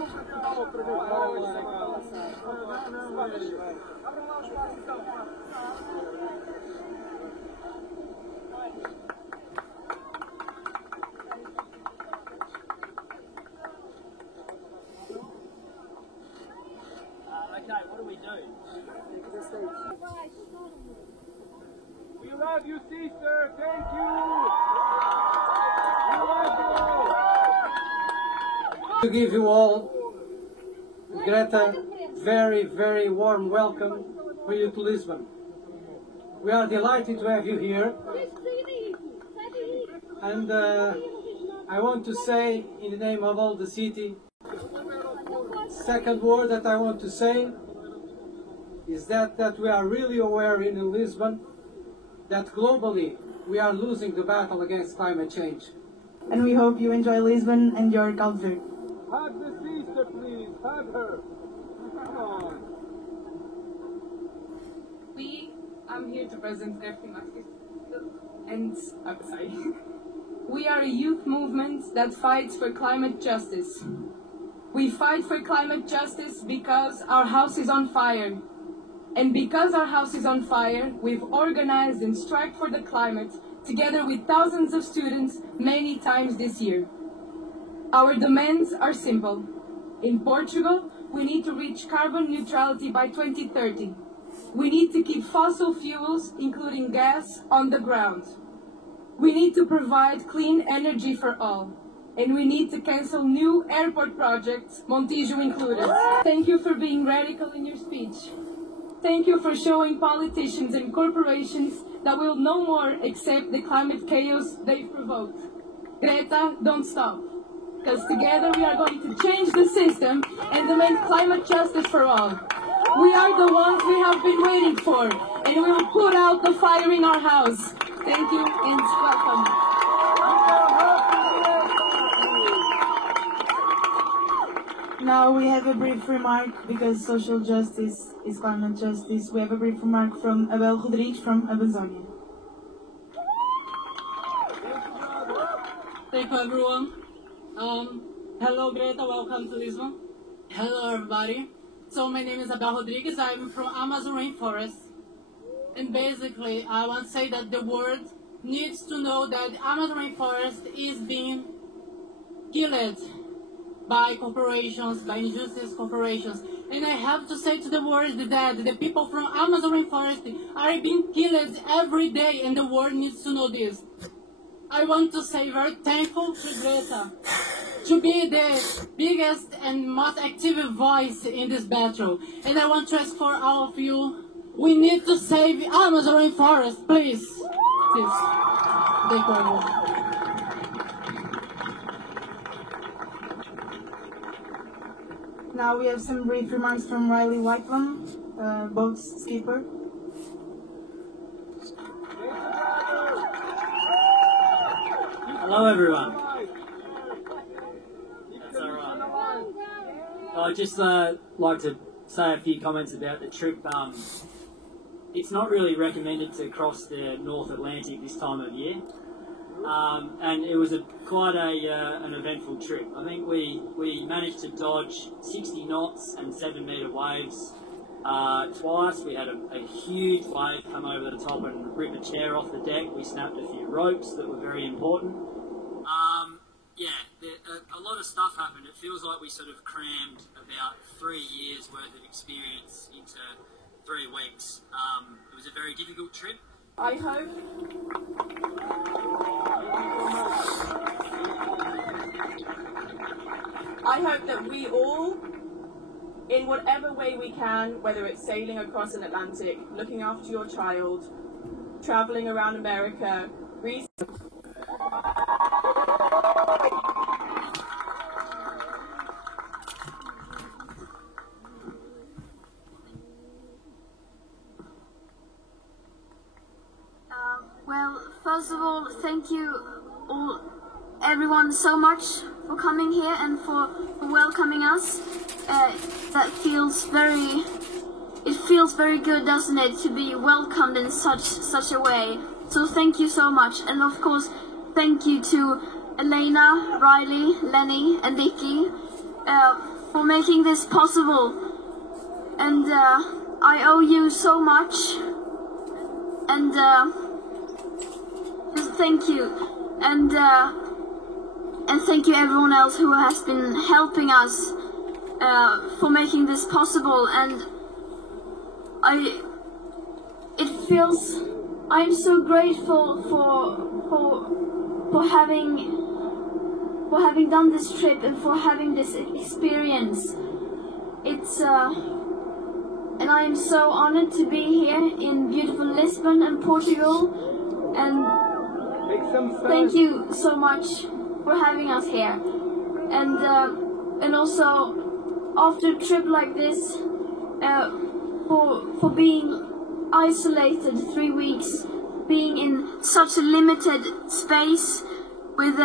Okay, what do we do? We love you, sister. Thank you. To give you all, Greta, very, very warm welcome for you to Lisbon. We are delighted to have you here. And I want to say, in the name of all the city, second word that I want to say is that we are really aware in Lisbon that globally we are losing the battle against climate change. And we hope you enjoy Lisbon and your culture. Hug the sister, please. Hug her. Come on. I'm here to present everything and I'm sorry. We are a youth movement that fights for climate justice. We fight for climate justice because our house is on fire. And because our house is on fire, we've organized and striked for the climate together with thousands of students many times this year. Our demands are simple. In Portugal, we need to reach carbon neutrality by 2030. We need to keep fossil fuels, including gas, on the ground. We need to provide clean energy for all. And we need to cancel new airport projects, Montijo included. Thank you for being radical in your speech. Thank you for showing politicians and corporations that will no more accept the climate chaos they've provoked. Greta, don't stop. Because together we are going to change the system and demand climate justice for all. We are the ones we have been waiting for, and we will put out the fire in our house. Thank you and welcome. Now we have a brief remark, because social justice is climate justice. We have a brief remark from Abel Rodrigues from Amazonia. Thank you, everyone. Hello, Greta. Welcome to Lisbon. Hello, everybody. So my name is Abel Rodrigues. I'm from Amazon Rainforest. And basically, I want to say that the world needs to know that Amazon Rainforest is being killed by corporations, by injustice corporations. And I have to say to the world that the people from Amazon Rainforest are being killed every day, and the world needs to know this. I want to say very thankful to Greta to be the biggest and most active voice in this battle. And I want to ask for all of you, we need to save Amazon Rainforest, please. Please. Thank you, everyone. Now we have some brief remarks from Riley Whitelam, boat skipper. Hello, everyone. That's all right. I'd just like to say a few comments about the trip. It's not really recommended to cross the North Atlantic this time of year, and it was quite an eventful trip. I think we managed to dodge 60 knots and 7-metre waves twice. We had a huge wave come over the top and rip a chair off the deck. We snapped a few ropes that were very important. A lot of stuff happened. It feels like we sort of crammed about 3 years worth of experience into 3 weeks. It was a very difficult trip. I hope that we all, in whatever way we can, whether it's sailing across an Atlantic, looking after your child, traveling around America, well, first of all, thank you all, everyone, so much for coming here and for welcoming us. That feels very good, doesn't it, to be welcomed in such a way. So thank you so much, and of course, thank you to Elena, Riley, Lenny, and Vicky for making this possible. And I owe you so much. And just thank you. And thank you everyone else who has been helping us for making this possible. And I'm so grateful for having done this trip and for having this experience. And I am so honored to be here in beautiful Lisbon and Portugal. And thank you so much for having us here. And also after a trip like this, for being isolated 3 weeks, being in such a limited space with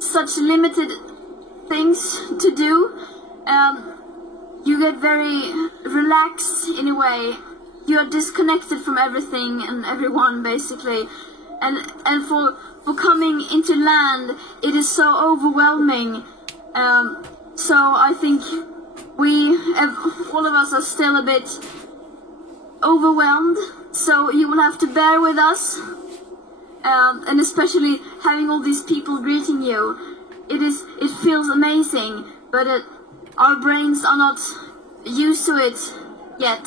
such limited things to do, you get very relaxed in a way. You are disconnected from everything and everyone basically, and for coming into land, it is so overwhelming. So I think all of us are still a bit overwhelmed, so you will have to bear with us, and especially having all these people greeting you. It feels amazing, but our brains are not used to it yet.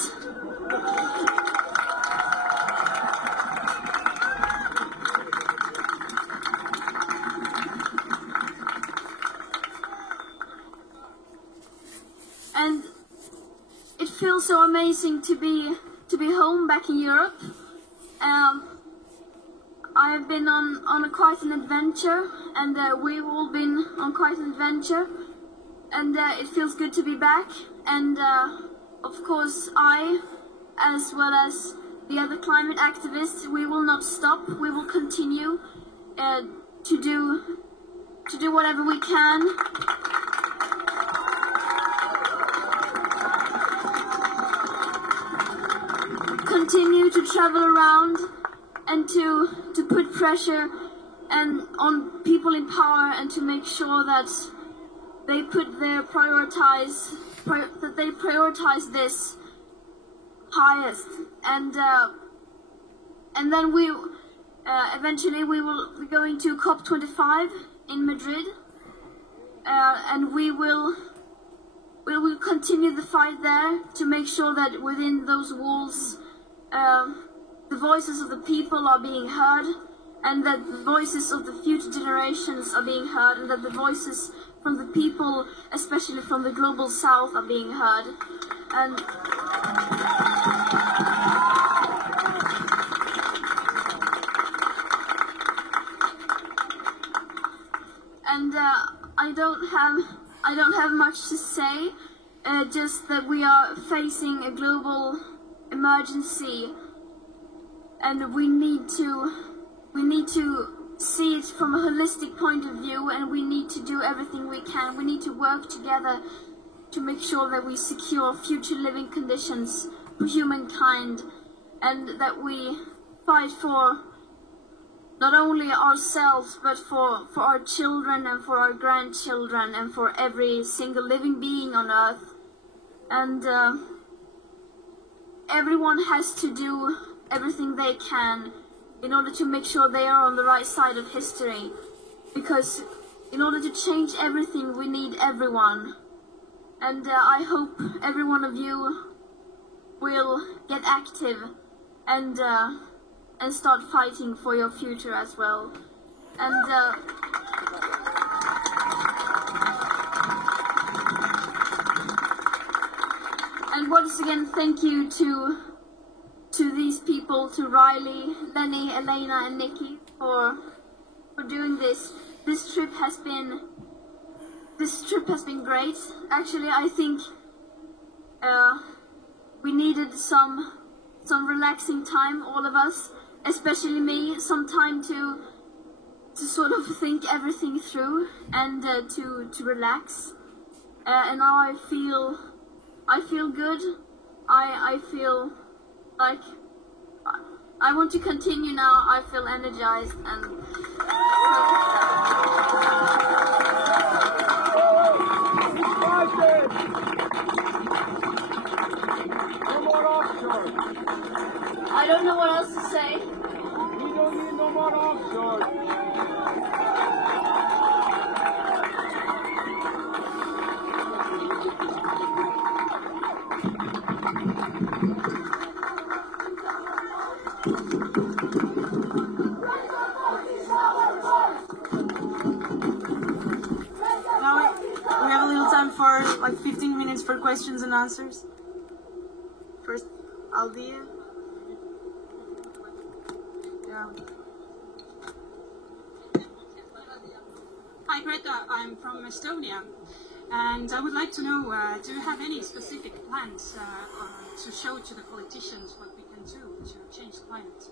And it feels so amazing to be home back in Europe. I have been on quite an adventure, and we've all been on quite an adventure, and it feels good to be back. And of course I, as well as the other climate activists, we will not stop. We will continue to do whatever we can. Continue to travel around and to put pressure on people in power, and to make sure that they prioritize this highest. And then eventually we will be going to COP25 in Madrid, and we will continue the fight there to make sure that within those walls the voices of the people are being heard, and that the voices of the future generations are being heard, and that the voices from the people, especially from the global south, are being heard. And I don't have much to say, just that we are facing a global emergency, and we need to see it from a holistic point of view, and we need to do everything we can. We need to work together to make sure that we secure future living conditions for humankind, and that we fight for not only ourselves, but for our children and for our grandchildren and for every single living being on earth. And everyone has to do everything they can in order to make sure they are on the right side of history. Because in order to change everything, we need everyone. And I hope every one of you will get active and start fighting for your future as well. And once again, thank you to these people, to Riley, Lenny, Elena, and Nikki for doing this. This trip has been great. Actually, I think we needed some relaxing time, all of us, especially me, some time to sort of think everything through and to relax. And now I feel good. I feel like I want to continue now. I feel energized, and I don't know what else to say. We don't need no more offshore. Now we have a little time for like 15 minutes for questions and answers. First, Aldia. Yeah. Hi Greta, I'm from Estonia, and I would like to know, do you have any specific plans to show to the politicians what we can do to change the climate?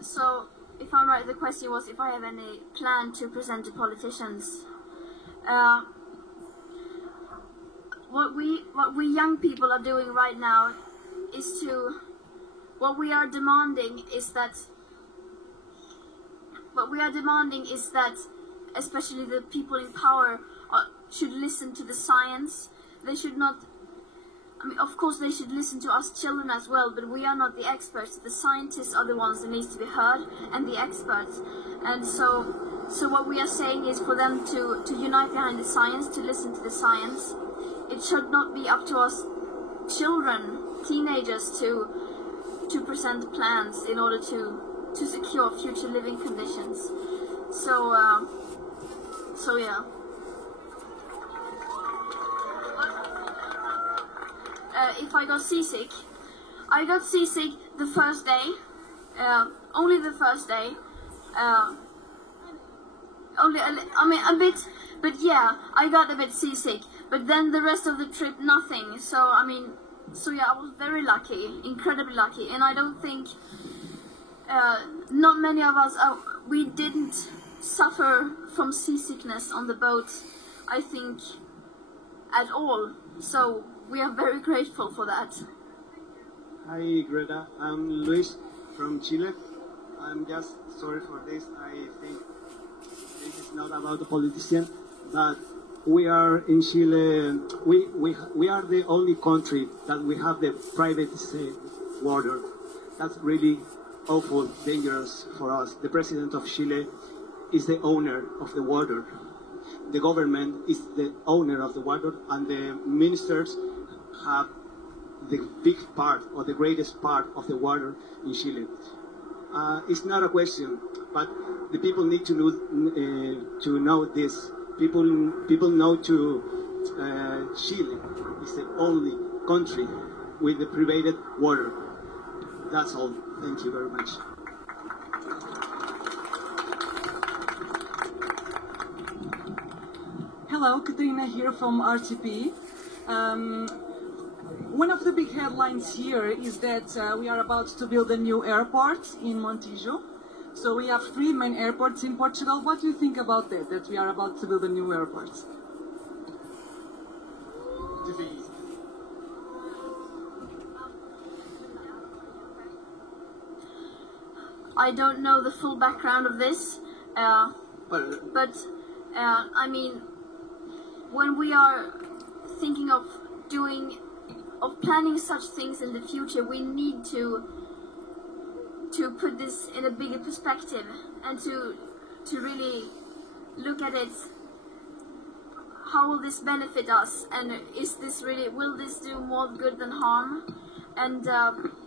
So, if I'm right, the question was if I have any plan to present to politicians. What we young people are doing right now is what we are demanding is that especially the people in power should listen to the science. They should not. I mean, of course, they should listen to us children as well, but we are not the experts. The scientists are the ones that needs to be heard, and the experts. And so what we are saying is for them to unite behind the science, to listen to the science. It should not be up to us children, teenagers, to present plans in order to secure future living conditions. So yeah. If I got seasick the first day, only the first day. A bit, but yeah, I got a bit seasick. But then the rest of the trip, nothing. So yeah, I was very lucky, incredibly lucky, and I don't think not many of us we didn't suffer from seasickness on the boat. I think at all. So we are very grateful for that. Hi Greta, I'm Luis from Chile. I'm just sorry for this. I think this is not about the politician, but we are in Chile. We are the only country that we have the private water. That's really awful, dangerous for us. The president of Chile is the owner of the water. The government is the owner of the water, and the ministers have the big part or the greatest part of the water in Chile. It's not a question, but the people need to know this. People know Chile is the only country with the private water. That's all. Thank you very much. Hello, Katrina here from RTP. One of the big headlines here is that we are about to build a new airport in Montijo. So we have 3 main airports in Portugal. What do you think about that we are about to build a new airport? I don't know the full background of this, but I mean, when we are thinking of planning such things in the future, we need to put this in a bigger perspective and to really look at it. How will this benefit us, and will this do more good than harm? And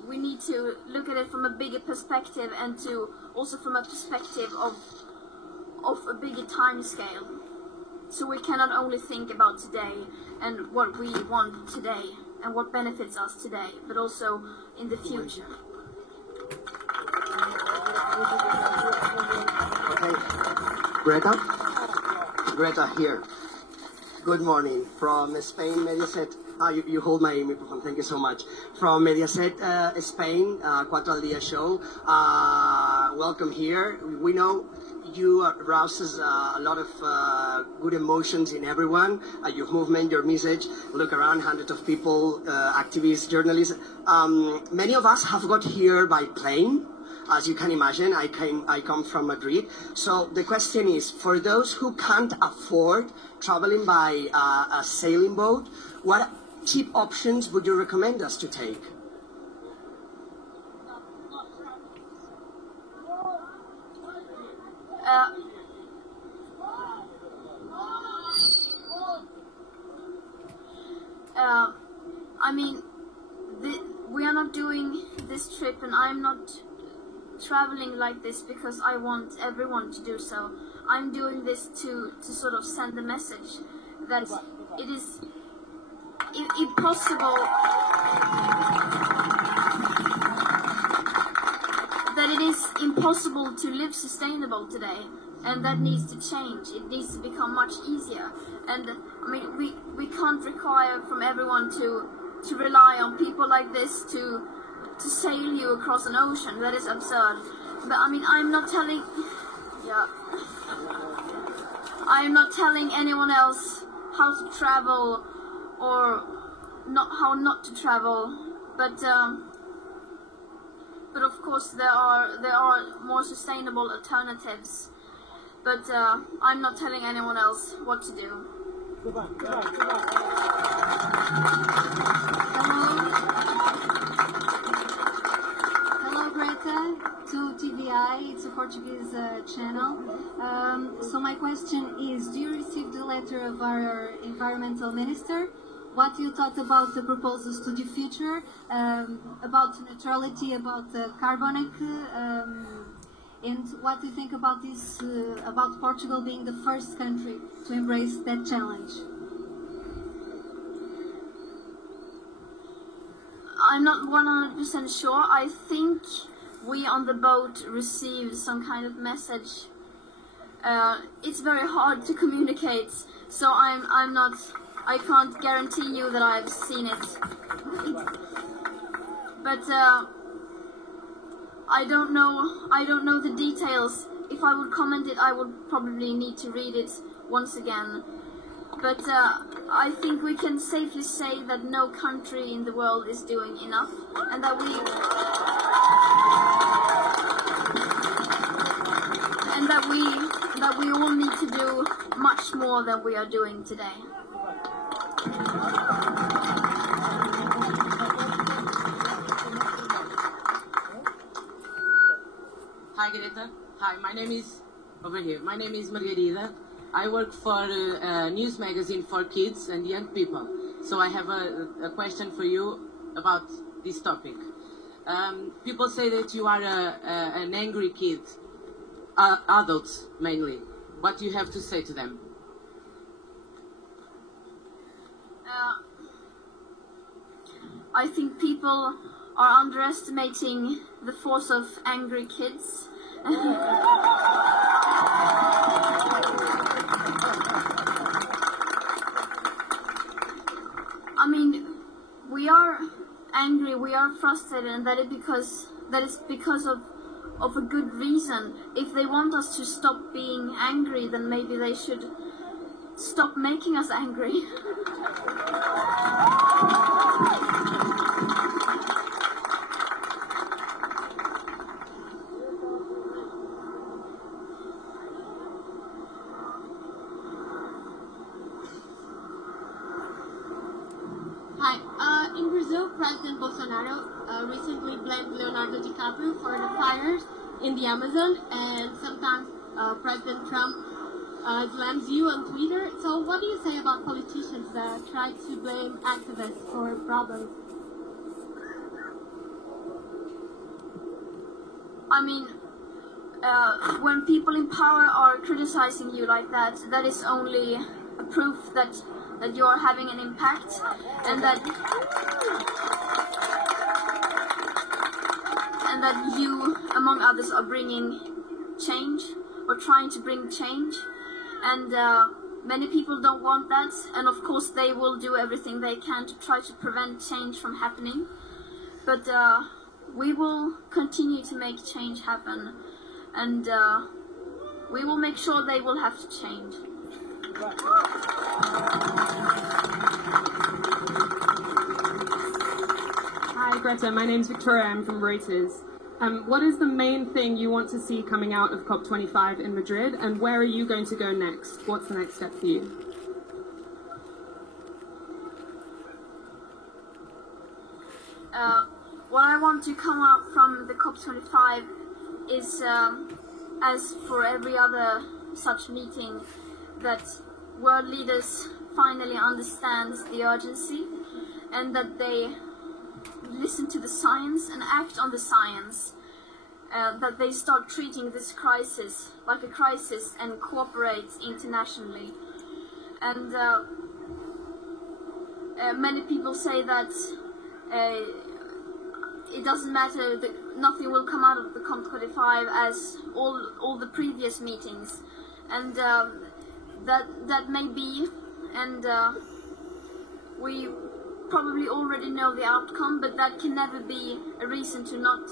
we need to look at it from a bigger perspective, and also from a perspective of a bigger time scale. So we cannot only think about today and what we want today and what benefits us today, but also in the future. Okay, Greta here. Good morning from Spain, Mediaset. You hold my microphone, thank you so much. From Mediaset, Spain, Cuatro al Dia show. Welcome here. We know you arouses a lot of good emotions in everyone. Your movement, your message. Look around, hundreds of people, activists, journalists. Many of us have got here by plane. As you can imagine, I come from Madrid. So the question is, for those who can't afford traveling by a sailing boat, what cheap options would you recommend us to take? I mean, we are not doing this trip, and I'm not traveling like this because I want everyone to do so. I'm doing this to sort of send the message that it is impossible, that it is impossible to live sustainable today, and that needs to change. It needs to become much easier. And I mean, we can't require from everyone to rely on people like this to sail you across an ocean. That is absurd. But I mean, I'm not telling anyone else how to travel or how not to travel. But of course there are more sustainable alternatives. But I'm not telling anyone else what to do. Hello, Greta, to TVI. It's a Portuguese channel. So my question is, do you receive the letter of our environmental minister? What you thought about the proposals to the future, about neutrality, about carbonic, and what do you think about this, about Portugal being the first country to embrace that challenge? I'm not 100% sure. I think we on the boat received some kind of message. It's very hard to communicate, so I can't guarantee you that I've seen it. But I don't know the details. If I would comment it, I would probably need to read it once again. But I think we can safely say that no country in the world is doing enough, and that we all need to do much more than we are doing today. Hi Greta. Hi, my name is Margarida. I work for a news magazine for kids and young people. So I have a question for you about this topic. People say that you are an angry kid, adults mainly. What do you have to say to them? I think people are underestimating the force of angry kids. I mean, we are angry, we are frustrated, and that is because of a good reason. If they want us to stop being angry, then maybe they should stop making us angry. Hi. In Brazil, President Bolsonaro recently blamed Leonardo DiCaprio for the fires in the Amazon, and sometimes President Trump slams you on Twitter. So what do you say about politicians that try to blame activists for problems? I mean, when people in power are criticizing you like that, that is only a proof that you are having an impact, and that you, among others, are bringing change or trying to bring change. And many people don't want that, and of course they will do everything they can to try to prevent change from happening. But we will continue to make change happen, and we will make sure they will have to change. Hi Greta, my name's Victoria, I'm from Reuters. What is the main thing you want to see coming out of COP25 in Madrid, and where are you going to go next? What's the next step for you? What I want to come out from the COP25 is, as for every other such meeting, that world leaders finally understand the urgency and that they listen to the science and act on the science, that they start treating this crisis like a crisis and cooperate internationally. And many people say that it doesn't matter, that nothing will come out of the COP25 as all the previous meetings, and that may be, and we probably already know the outcome, but that can never be a reason to not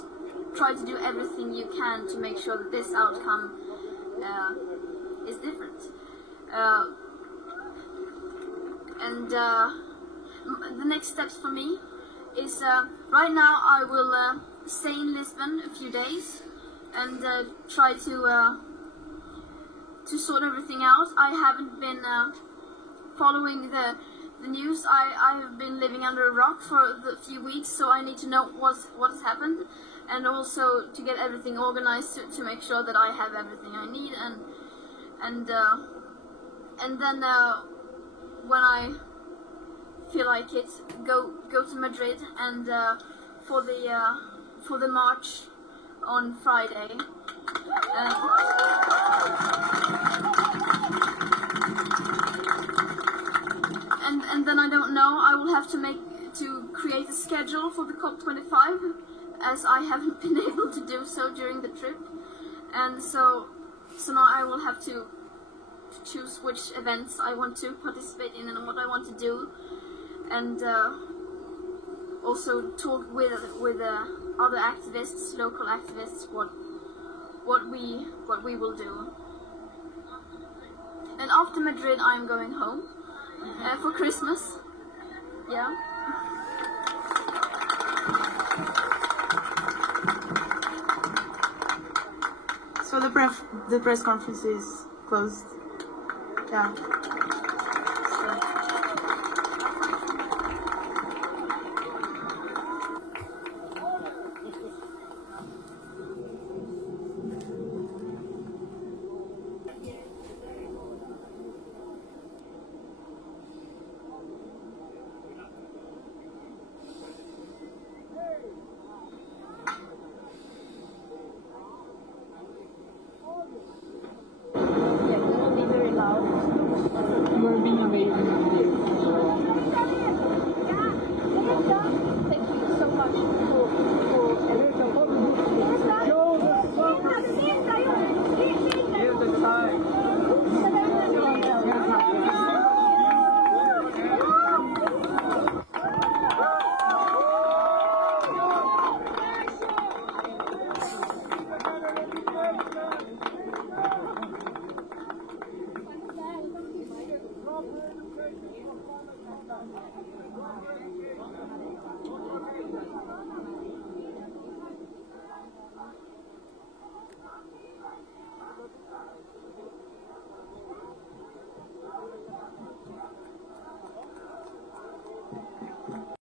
try to do everything you can to make sure that this outcome is different. And the next steps for me is, right now I will stay in Lisbon a few days and try to sort everything out. I haven't been following the news. I have been living under a rock for a few weeks, so I need to know what has happened, and also to get everything organized to make sure that I have everything I need, and then when I feel like it, go to Madrid and for the march on Friday. And then I don't know. I will have to create a schedule for the COP25, as I haven't been able to do so during the trip, and so now I will have to choose which events I want to participate in and what I want to do, and also talk with other activists, local activists, what we will do. And after Madrid, I'm going home for Christmas. Yeah. So the press conference is closed. Yeah.